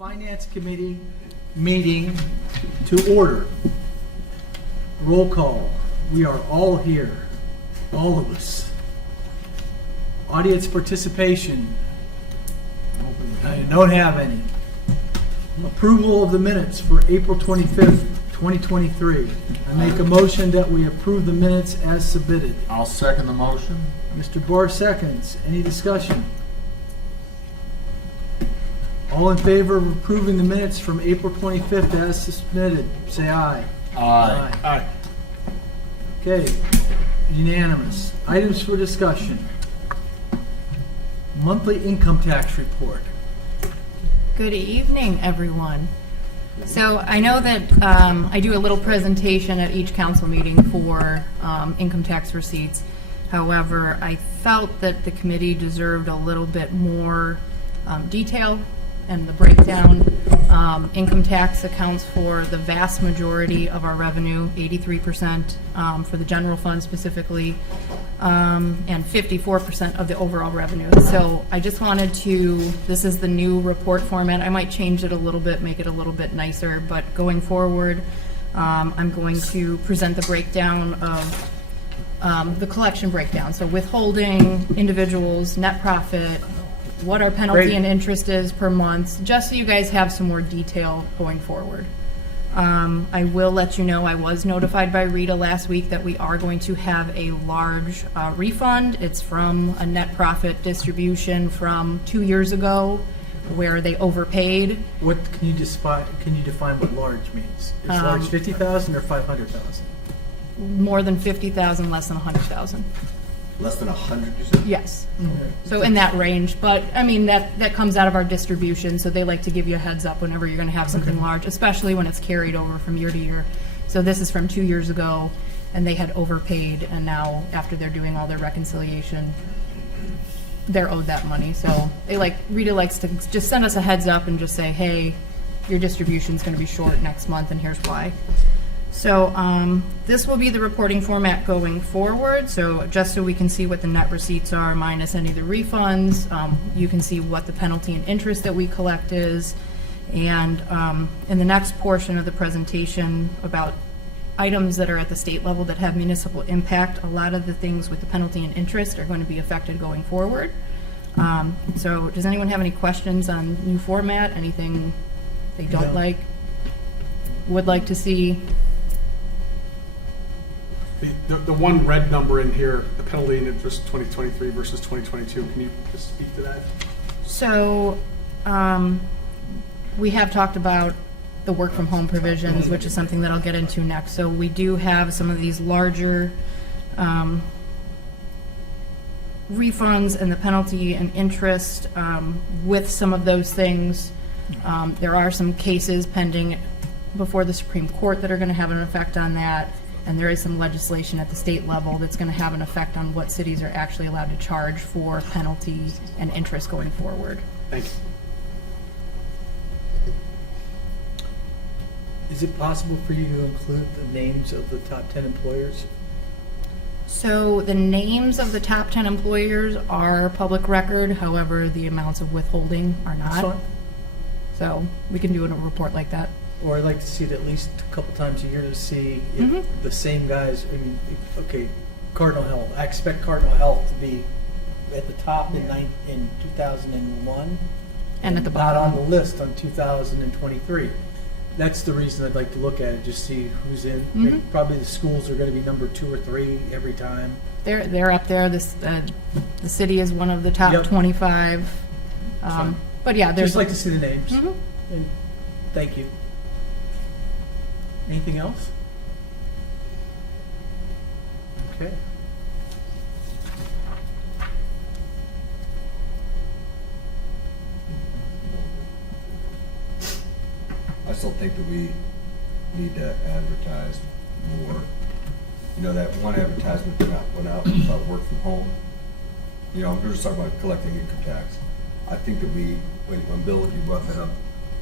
Finance Committee meeting to order. Roll call. We are all here, all of us. Audience participation. I don't have any. Approval of the minutes for April 25th, 2023. I make a motion that we approve the minutes as submitted. I'll second the motion. Mr. Barr seconds. Any discussion? All in favor of approving the minutes from April 25th as submitted, say aye. Aye. Aye. Okay, unanimous. Items for discussion. Monthly income tax report. Good evening, everyone. So I know that I do a little presentation at each council meeting for income tax receipts. However, I felt that the committee deserved a little bit more detail and the breakdown. Income tax accounts for the vast majority of our revenue, 83% for the general fund specifically, and 54% of the overall revenue. So I just wanted to, this is the new report format. I might change it a little bit, make it a little bit nicer, but going forward, I'm going to present the breakdown of the collection breakdown. So withholding, individuals, net profit, what our penalty Great. and interest is per month, just so you guys have some more detail going forward. I will let you know I was notified by Rita last week that we are going to have a large refund. It's from a net profit distribution from 2 years ago where they overpaid. What can you define what large means? Is large 50,000 or 500,000? More than 50,000, less than 100,000. Less than 100, you said? Yes. Okay. So in that range, but I mean, that comes out of our distribution, so they like to give you a heads up whenever you're gonna have something large, especially when it's carried over from year to year. So this is from 2 years ago, and they had overpaid, and now, after they're doing all their reconciliation, they're owed that money. So Rita likes to just send us a heads up and just say, hey, your distribution's gonna be short next month, and here's why. So this will be the reporting format going forward. So just so we can see what the net receipts are minus any of the refunds, you can see what the penalty and interest that we collect is. And in the next portion of the presentation about items that are at the state level that have municipal impact, a lot of the things with the penalty and interest are going to be affected going forward. So does anyone have any questions on new format? Anything they don't like, would like to see? The one red number in here, the penalty and interest 2023 versus 2022, can you just speak to that? So, we have talked about the work from home provisions, which is something that I'll get into next. So we do have some of these larger refunds and the penalty and interest with some of those things. There are some cases pending before the Supreme Court that are going to have an effect on that. And there is some legislation at the state level that's going to have an effect on what cities are actually allowed to charge for penalty and interest going forward. Thank you. Is it possible for you to include the names of the top 10 employers? So the names of the top 10 employers are public record, however, the amounts of withholding are That's not. fine. So we can do a report like that. Or I'd like to see it at least a couple times a year to see if the same guys, okay, Cardinal Health. I expect Cardinal Health to be at the top in 2001. And at the Not on bottom. the list on 2023. That's the reason I'd like to look at it, just see who's in. Probably the schools are going to be number 2 or 3 every time. They're up there. This the city is one of the top Yep. 25. fine. But yeah, there's Just like to see the names. Mhm. And thank you. Anything else? Okay. I still think that we need to advertise more. You know, that one advertisement that went out about work from home. You know, we're just talking about collecting income tax. I think that when Bill, you brought that up,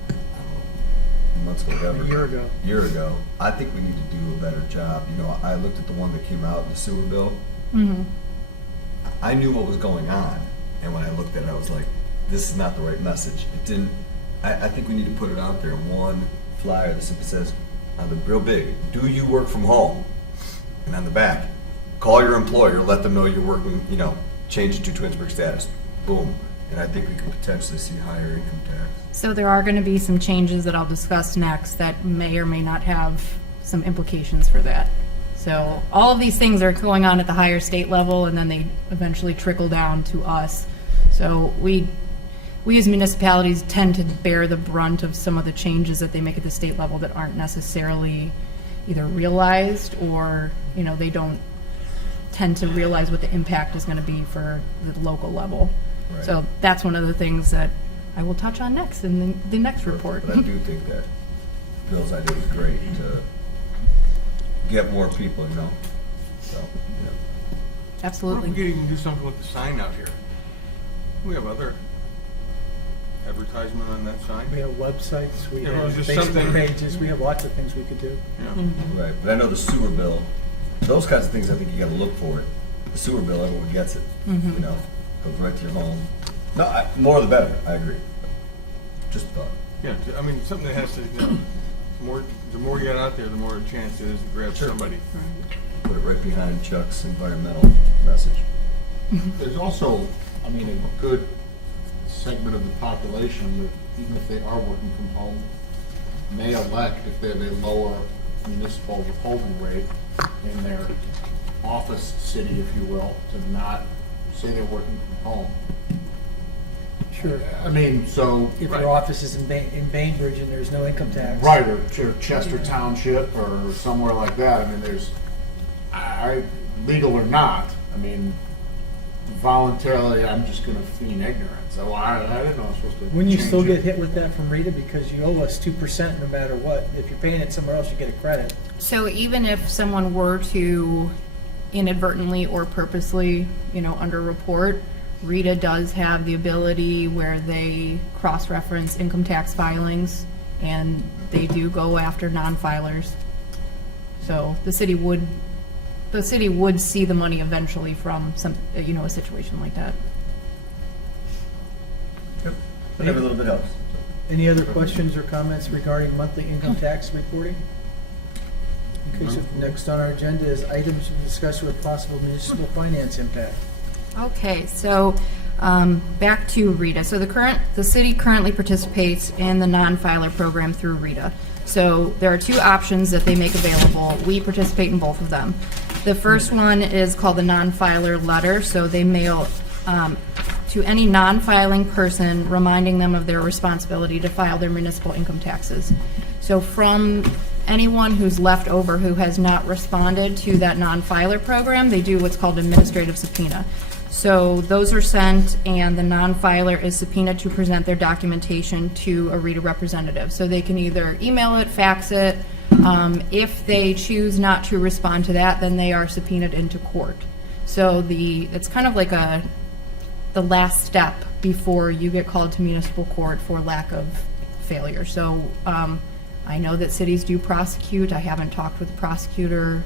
I don't know, months ago, whatever. A year ago. I think we need to do a better job. You know, I looked at the one that came out in the sewer bill. I knew what was going on, and when I looked at it, I was like, this is not the right message. It didn't, I think we need to put it out there in one flyer that simply says, on the real big, do you work from home? And on the back, call your employer, let them know you're working, change it to Twinsburg status. Boom. And I think we could potentially see higher income tax. So there are going to be some changes that I'll discuss next that may or may not have some implications for that. So all of these things are going on at the higher state level, and then they eventually trickle down to us. So we as municipalities tend to bear the brunt of some of the changes that they make at the state level that aren't necessarily either realized or, they don't tend to realize what the impact is going to be for the local level. Right. So that's one of the things that I will touch on next in the next report. But I do think that Bill's idea was great to get more people, So, What if Absolutely. we could even do something with the sign out here? We have other advertisement on that sign. We have websites, we Yeah, well, have just Facebook something- pages, we have lots of things we could do. Yeah. Right, but I know the sewer bill, those kinds of things, I think you gotta look for it. The sewer bill, everyone gets it, goes right to your home. No, more the better, I agree. Just a thought. Yeah, I mean, something that has to, the more you get out there, the more chance it is to grab Sure. somebody. Put it right behind Chuck's environmental message. There's also, a good segment of the population that, even if they are working from home, may elect, if they have a lower municipal withholding rate in their office city, if you will, to not say they're working from home. Sure. So. If Right. your office is in Bainbridge and there's no income tax. Right, or Chester Township or somewhere like that. There's, legal or not, voluntarily, I'm just gonna feign ignorance. So I didn't know I was supposed to. Wouldn't you change still it. get hit with that from Rita because you owe us 2% no matter what? If you're paying it somewhere else, you get a credit. So even if someone were to inadvertently or purposely, underreport, Rita does have the ability where they cross-reference income tax filings, and they do go after non-filers. So the city would see the money eventually from some, a situation like that. Yep. But every little bit helps. Any other questions or comments regarding monthly income tax reporting? Okay, so next on our agenda is items to discuss with possible municipal finance impact. Okay, so back to Rita. So the city currently participates in the non-filer program through Rita. So there are two options that they make available. We participate in both of them. The first one is called the non-filer letter. So they mail to any non-filing person reminding them of their responsibility to file their municipal income taxes. So from anyone who's left over who has not responded to that non-filer program, they do what's called administrative subpoena. So those are sent, and the non-filer is subpoenaed to present their documentation to a Rita representative. So they can either email it, fax it. If they choose not to respond to that, then they are subpoenaed into court. So it's kind of like the last step before you get called to municipal court for lack of failure. So I know that cities do prosecute. I haven't talked with the prosecutor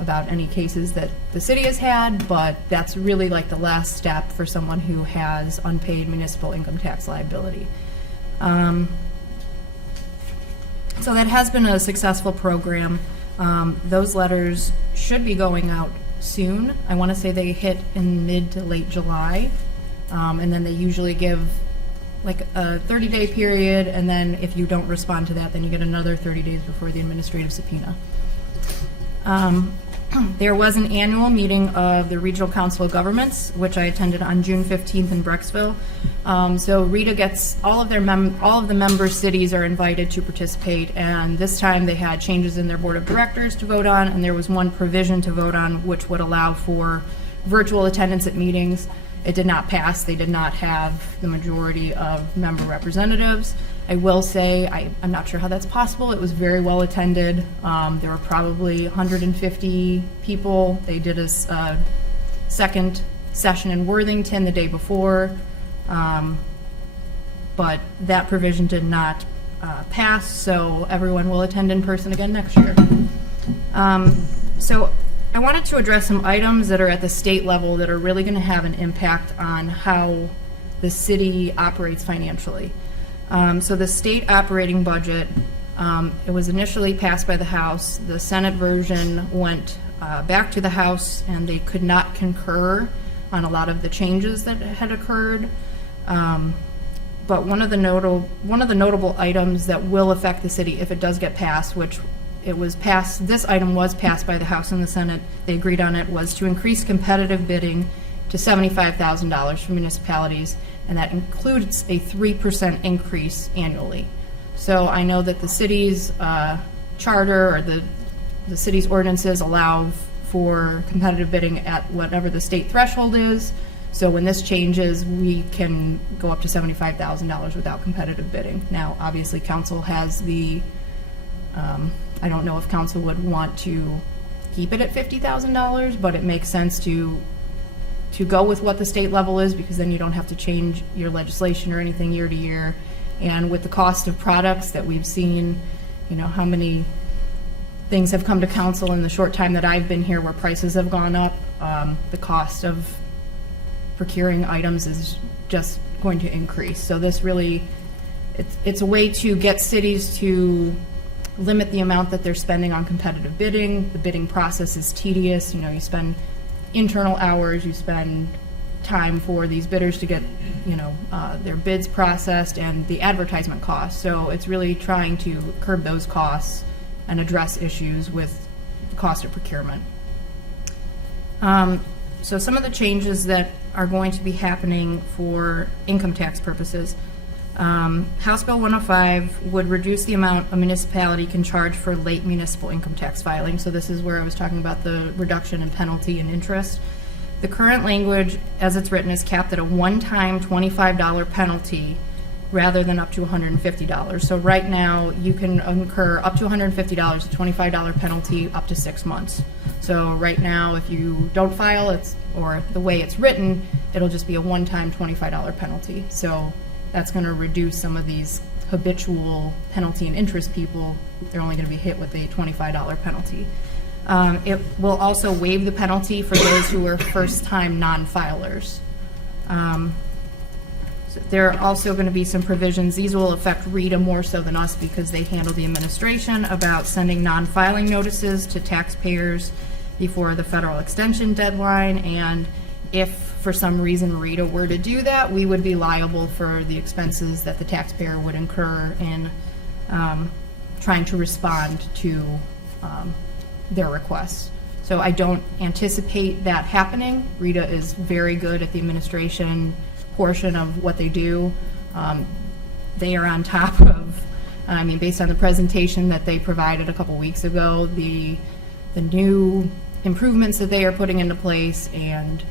about any cases that the city has had, but that's really like the last step for someone who has unpaid municipal income tax liability. So that has been a successful program. Those letters should be going out soon. I want to say they hit in mid to late July, and then they usually give like a 30-day period, and then if you don't respond to that, then you get another 30 days before the administrative subpoena. There was an annual meeting of the Regional Council of Governments, which I attended on June 15th in Brecksville. So Rita gets all of the member cities are invited to participate, and this time they had changes in their board of directors to vote on, and there was one provision to vote on which would allow for virtual attendance at meetings. It did not pass. They did not have the majority of member representatives. I will say, I'm not sure how that's possible. It was very well attended. There were probably 150 people. They did a second session in Worthington the day before, but that provision did not pass, so everyone will attend in person again next year. So I wanted to address some items that are at the state level that are really going to have an impact on how the city operates financially. So the state operating budget, it was initially passed by the House. The Senate version went back to the House, and they could not concur on a lot of the changes that had occurred. But one of the notable items that will affect the city if it does get passed, which it was passed, this item was passed by the House and the Senate, they agreed on it, was to increase competitive bidding to $75,000 for municipalities, and that includes a 3% increase annually. So I know that the city's charter or the city's ordinances allow for competitive bidding at whatever the state threshold is. So when this changes, we can go up to $75,000 without competitive bidding. Now, obviously, council has the, I don't know if council would want to keep it at $50,000, but it makes sense to go with what the state level is, because then you don't have to change your legislation or anything year to year. And with the cost of products that we've seen, you know, how many things have come to council in the short time that I've been here where prices have gone up, the cost of procuring items is just going to increase. So this really, it's a way to get cities to limit the amount that they're spending on competitive bidding. The bidding process is tedious. You know, you spend internal hours, you spend time for these bidders to get, you know, their bids processed, and the advertisement costs. So it's really trying to curb those costs and address issues with the cost of procurement. So some of the changes that are going to be happening for income tax purposes. House Bill 105 would reduce the amount a municipality can charge for late municipal income tax filing. So this is where I was talking about the reduction in penalty and interest. The current language, as it's written, is capped at a one-time $25 penalty rather than up to $150. So right now, you can incur up to $150, a $25 penalty, up to 6 months. So right now, if you don't file, or the way it's written, it'll just be a one-time $25 penalty. So that's going to reduce some of these habitual penalty and interest people. They're only going to be hit with a $25 penalty. It will also waive the penalty for those who are first-time non-filers. So there are also going to be some provisions. These will affect RETA more so than us because they handle the administration, about sending non-filing notices to taxpayers before the federal extension deadline. And if for some reason RETA were to do that, we would be liable for the expenses that the taxpayer would incur in trying to respond to their requests. So I don't anticipate that happening. RETA is very good at the administration portion of what they do. They are on top of, I mean, based on the presentation that they provided a couple weeks ago, the new improvements that they are putting into place, and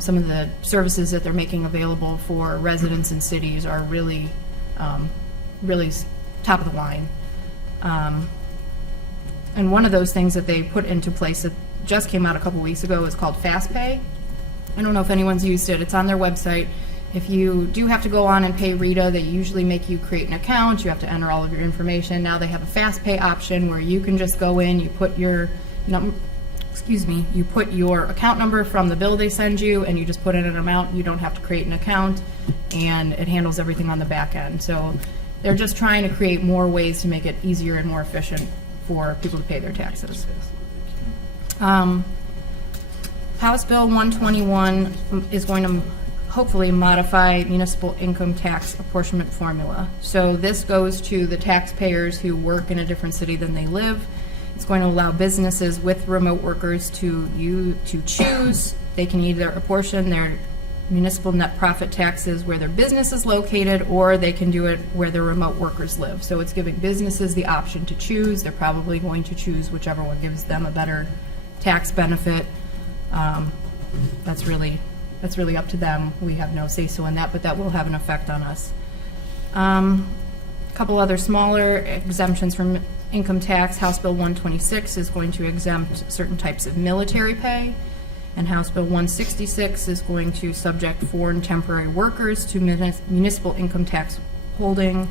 some of the services that they're making available for residents and cities are really, really top of the line. And one of those things that they put into place that just came out a couple weeks ago is called FastPay. I don't know if anyone's used it. It's on their website. If you do have to go on and pay RETA, they usually make you create an account. You have to enter all of your information. Now they have a FastPay option where you can just go in, you put your, you put your account number from the bill they send you, and you just put in an amount. You don't have to create an account, and it handles everything on the back end. So they're just trying to create more ways to make it easier and more efficient for people to pay their taxes. House Bill 121 is going to hopefully modify municipal income tax apportionment formula. So this goes to the taxpayers who work in a different city than they live. It's going to allow businesses with remote workers to choose. They can either apportion their municipal net profit taxes where their business is located, or they can do it where their remote workers live. So it's giving businesses the option to choose. They're probably going to choose whichever one gives them a better tax benefit. That's really up to them. We have no say-so in that, but that will have an effect on us. A couple other smaller exemptions from income tax. House Bill 126 is going to exempt certain types of military pay, and House Bill 166 is going to subject foreign temporary workers to municipal income tax holding.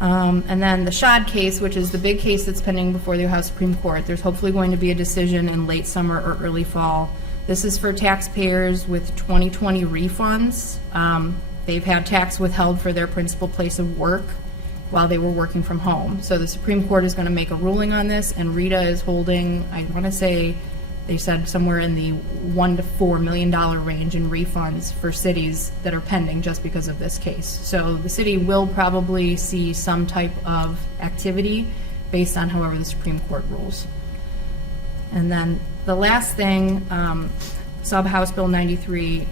And then the Schad case, which is the big case that's pending before the Ohio Supreme Court. There's hopefully going to be a decision in late summer or early fall. This is for taxpayers with 2020 refunds. they've had tax withheld for their principal place of work while they were working from home. So the Supreme Court is going to make a ruling on this, and Rita is holding, I want to say, they said somewhere in the $1 to $4 million range in refunds for cities that are pending just because of this case. So the city will probably see some type of activity based on however the Supreme Court rules. And then the last thing, Sub-House Bill 93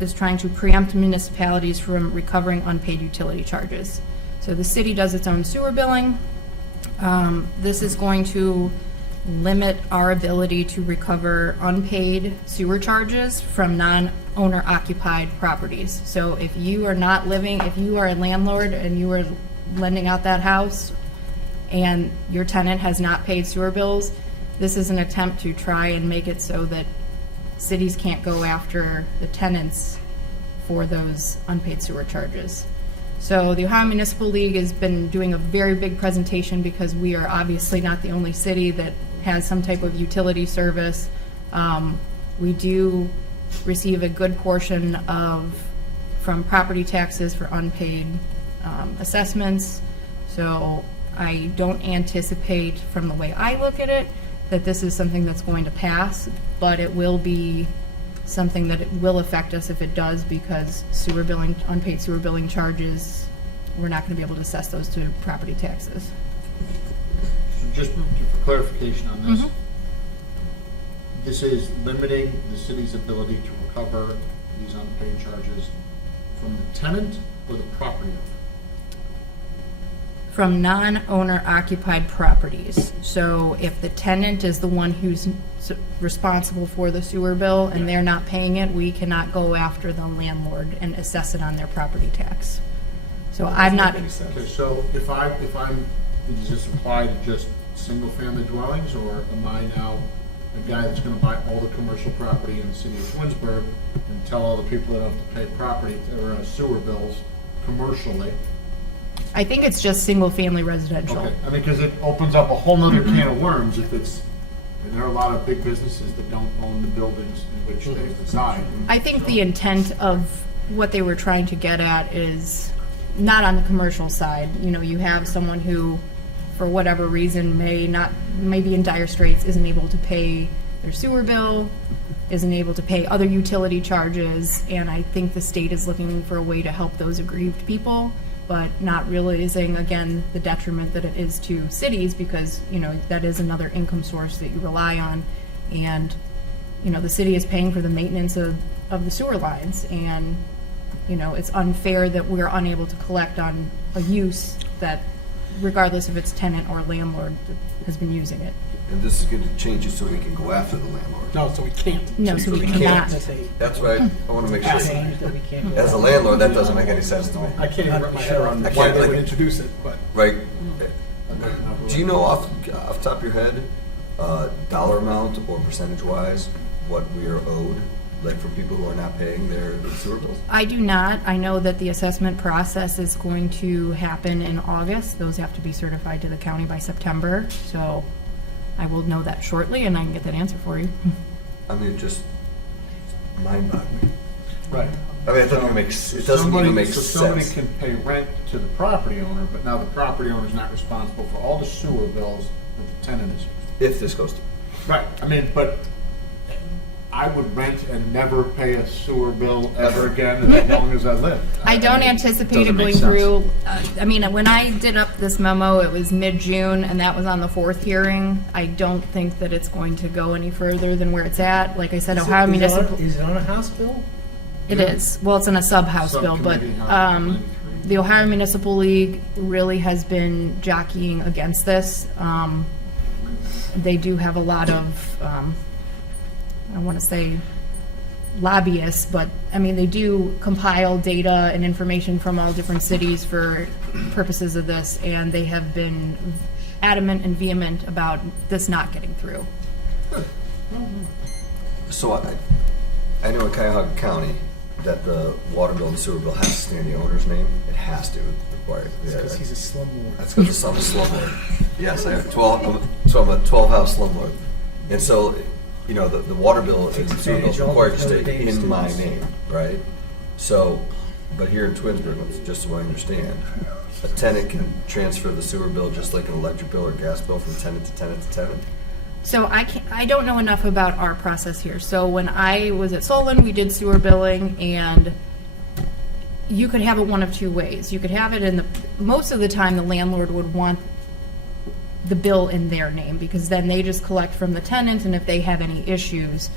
is trying to preempt municipalities from recovering unpaid utility charges. So the city does its own sewer billing. This is going to limit our ability to recover unpaid sewer charges from non-owner occupied properties. So if you are not living, if you are a landlord and you are lending out that house and your tenant has not paid sewer bills, this is an attempt to try and make it so that cities can't go after the tenants for those unpaid sewer charges. So the Ohio Municipal League has been doing a very big presentation because we are obviously not the only city that has some type of utility service. We do receive a good portion from property taxes for unpaid assessments. So I don't anticipate, from the way I look at it, that this is something that's going to pass, but it will be something that it will affect us if it does, because sewer billing, unpaid sewer billing charges, we're not going to be able to assess those to property taxes. So just for clarification on this, this is limiting the city's ability to recover these unpaid charges from the tenant or the property owner? From non-owner occupied properties. So if the tenant is the one who's responsible for the sewer bill and they're not paying it, we cannot go after the landlord and assess it on their property tax. So I'm not, Makes sense. Okay, so if I'm, does this apply to just single-family dwellings, or am I now a guy that's gonna buy all the commercial property in the city of Twinsburg and tell all the people that have to pay property or sewer bills commercially? I think it's just single-family residential. Okay, I mean, because it opens up a whole nother can of worms if it's, and there are a lot of big businesses that don't own the buildings in which they reside. I think the intent of what they were trying to get at is not on the commercial side. You know, you have someone who, for whatever reason, may be in dire straits, isn't able to pay their sewer bill, isn't able to pay other utility charges, and I think the state is looking for a way to help those aggrieved people, but not realizing, again, the detriment that it is to cities, because, you know, that is another income source that you rely on. And, you know, the city is paying for the maintenance of the sewer lines, and, you know, it's unfair that we're unable to collect on a use that, regardless if it's tenant or landlord, that has been using it. And this is going to change it so we can go after the landlord. No, so we can't. No, so we we cannot. can't. That's right. I want to make sure. Change that we can't go As a landlord, that doesn't make any sense to me. I can't even wrap my head around I why can't, they like- would introduce it, but Right? Do you know off the top of your head, dollar amount or percentage-wise, what we are owed, like for people who are not paying their sewer bills? I do not. I know that the assessment process is going to happen in August. Those have to be certified to the county by September, so I will know that shortly, and I can get that answer for you. I mean, it just mind-boggling. Right. I mean, it doesn't even make, it doesn't even make So somebody sense. can pay rent to the property owner, but now the property owner is not responsible for all the sewer bills that the tenant is using. If this goes through. Right, I mean, but I would rent and never pay a sewer bill ever again as long as I live. I don't mean, anticipate it doesn't make going sense. through, I mean, when I did up this memo, it was mid-June, and that was on the fourth hearing. I don't think that it's going to go any further than where it's at. Like I said, Ohio Municipal, Is it on a House bill? it is. Well, it's in a sub-house bill, but Subcommittee House Bill 93. the Ohio Municipal League really has been jockeying against this. They do have a lot of, I want to say lobbyists, but I mean, they do compile data and information from all different cities for purposes of this, and they have been adamant and vehement about this not getting through. So I know in Cuyahoga County that the water bill and sewer bill has to stay in the owner's name. It has to. Required. Because he's a slumlord. That's because I'm a slumlord. Yes, I have 12. So I'm a 12-house slumlord, and so you know the water bill and the sewer bill is required to stay in my name, right? So But here in Twinsburg, just so I understand, a tenant can transfer the sewer bill just like an electric bill or gas bill from tenant to tenant to tenant? So I don't know enough about our process here. So when I was at Solon, we did sewer billing, and you could have it one of two ways. You could have it in the, most of the time, the landlord would want the bill in their name, because then they just collect from the tenant, and if they have any issues.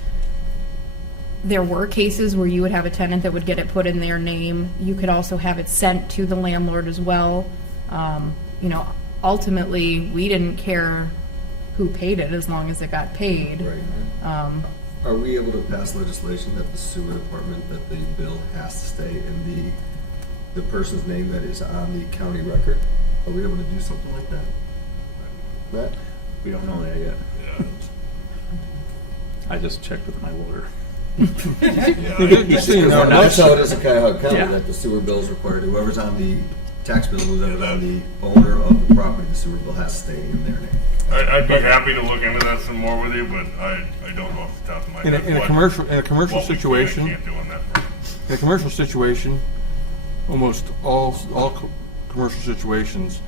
There were cases where you would have a tenant that would get it put in their name. You could also have it sent to the landlord as well. You know, ultimately, we didn't care who paid it as long as it got paid. Right. Are we able to pass legislation that the sewer department, that the bill has to stay in the person's name that is on the county record? Are we able to do something like that? Matt? We don't know that yet. I just checked with my lawyer. Just so you know, That's how it is in Cuyahoga County, Yeah. that the sewer bill is required, whoever's on the tax bill, whoever's on the owner of the property, the sewer bill has to stay in their name. I'd be happy to look into that some more with you, but I don't know off the top of my in head. a what- commercial what we can and situation, can't do on that front. in a commercial situation, almost all commercial situations,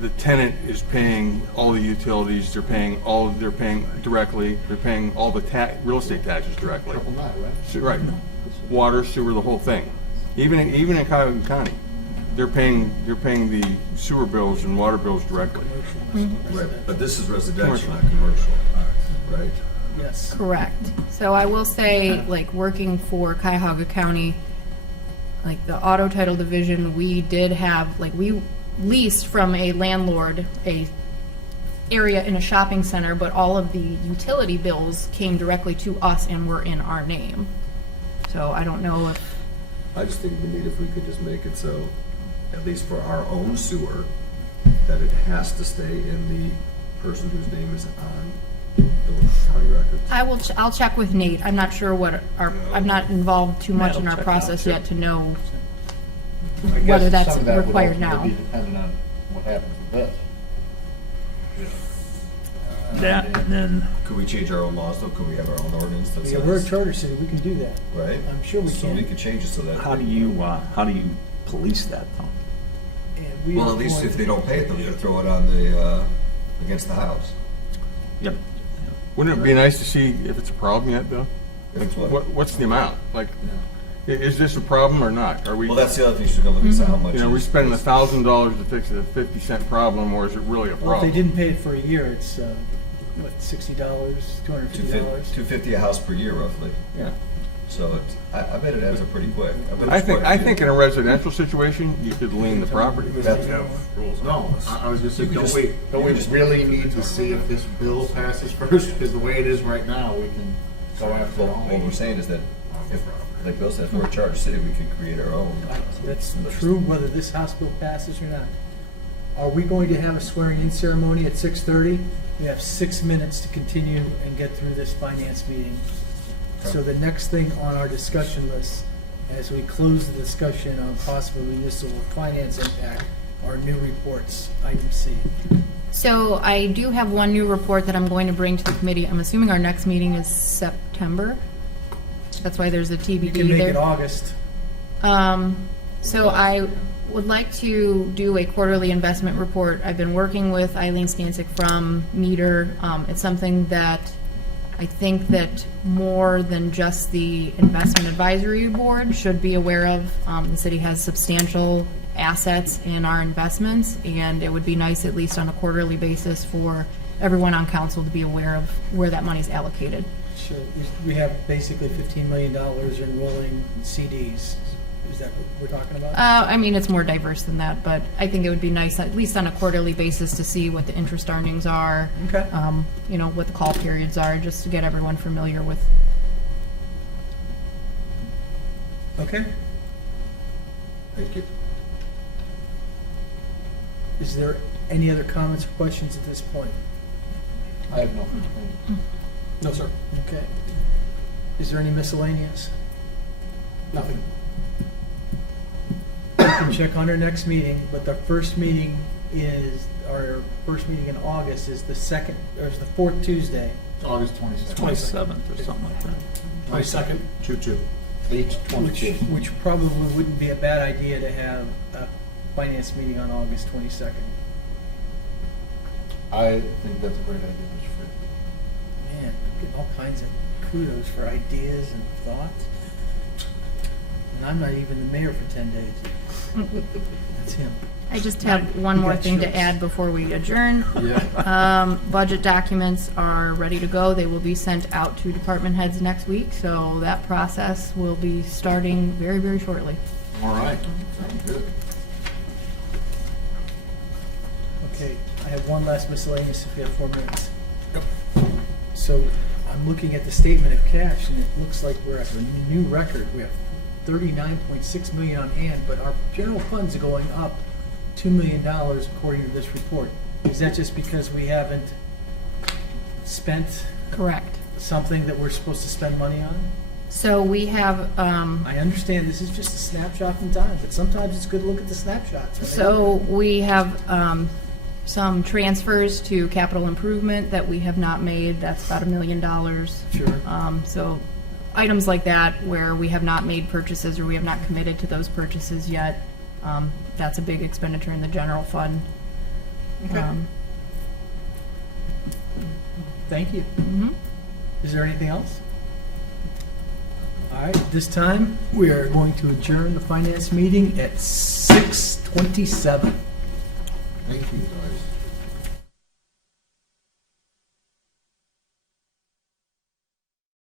the tenant is paying all the utilities, they're paying directly, they're paying all the real estate taxes directly. Triple nine, right? Right. Water, sewer, the whole thing. Even in Cuyahoga County, they're paying the sewer bills and water bills directly. Right, but this is residential, not commercial, right? Yes. Correct. So I will say, like, working for Cuyahoga County, like the auto title division, we did have, like, we leased from a landlord a area in a shopping center, but all of the utility bills came directly to us and were in our name. So I don't know if, I just think it'd be neat if we could just make it so, at least for our own sewer, that it has to stay in the person whose name is on the county records. I'll check with Nate. I'm not sure what I'm not involved too much in our That'll check out, process sure. yet to know I guess whether that's some of that would required ultimately now. be dependent on what happens with this. That, and then, Could we change our own laws though? Could we have our own ordinance that Yeah, we're a says, charter city, we can do that. right? I'm sure we So can. we could change it so that. how do you police that though? And we Well, are at least going- if they don't pay it, then we could throw it on the, against the house. Yep. Wouldn't it be nice to see if it's a problem yet, though? That's what. What's the amount? Like, is this a problem or not? Are we, Well, that's the other thing, she's gonna look and say how much. you know, we is- spending $1,000 to fix a 50-cent problem, or is it really a Well, if they problem? didn't pay it for a year, it's, what, $60, $250? $250 a house per year roughly. Yeah. So it's, I bet it adds up pretty quick. bet I it's quite a I few. think in a residential situation, you could lien the property. That's- No, I was just You saying, could don't just- we just really need to see if this bill passes first? Because the way it is right now, we can go after it Well, what we're all. saying is that if, like Bill said, if we're a charter city, we could create our own. That's true, whether this House bill passes or not. Are we going to have a swearing-in ceremony at 6:30? We have 6 minutes to continue and get through this finance meeting. So the next thing on our discussion list, as we close the discussion on possible municipal finance impact, are new reports, item C. So I do have one new report that I'm going to bring to the committee. I'm assuming our next meeting is September. That's why there's a You TBD can make it there. August. So I would like to do a quarterly investment report. I've been working with Eileen Stancic from Meter. It's something that I think that more than just the investment advisory board should be aware of. The city has substantial assets in our investments, and it would be nice, at least on a quarterly basis, for everyone on council to be aware of where that money's allocated. Sure. We have basically $15 million in rolling CDs. Is that what we're talking about? I mean, it's more diverse than that, but I think it would be nice, at least on a quarterly basis, to see what the interest earnings are. Okay. You know, what the call periods are, just to get everyone familiar with. Okay. Thank you. Is there any other comments or questions at this point? I have no. No, sir. Okay. Is there any miscellaneous? Nothing. We can check on our next meeting, but the first meeting is, our first meeting in August is the second, or is the fourth Tuesday. August 22nd. 27th or something like that. 22nd. Choo-choo. 8/22. Which probably wouldn't be a bad idea to have a finance meeting on August 22nd. I think that's a great idea, Mr. Frick. Man, getting all kinds of kudos for ideas and thoughts. And I'm not even the mayor for 10 days. That's him. I just have one You more got thing to yours. add before we adjourn. Yeah. Budget documents are ready to go. They will be sent out to department heads next week, so that process will be starting very, very shortly. All right, sounds good. Okay, I have one last miscellaneous if you have 4 minutes. So I'm looking at the statement of cash and it looks like we're at a new record. We have 39.6 million on hand, but our general funds are going up $2 million according to this report. Is that just because we haven't spent Correct. something that we're supposed to spend money on? So we have, I understand this is just a snapshot in time, but sometimes it's good to look at the snapshots. so we have some transfers to capital improvement that we have not made. That's about $1 million. Sure. So items like that where we have not made purchases or we have not committed to those purchases yet, that's a big expenditure in the general fund. Okay. Thank you. Mhm. Is there anything else? All right, this time, we are going to adjourn the finance meeting at 6:27. Thank you, guys.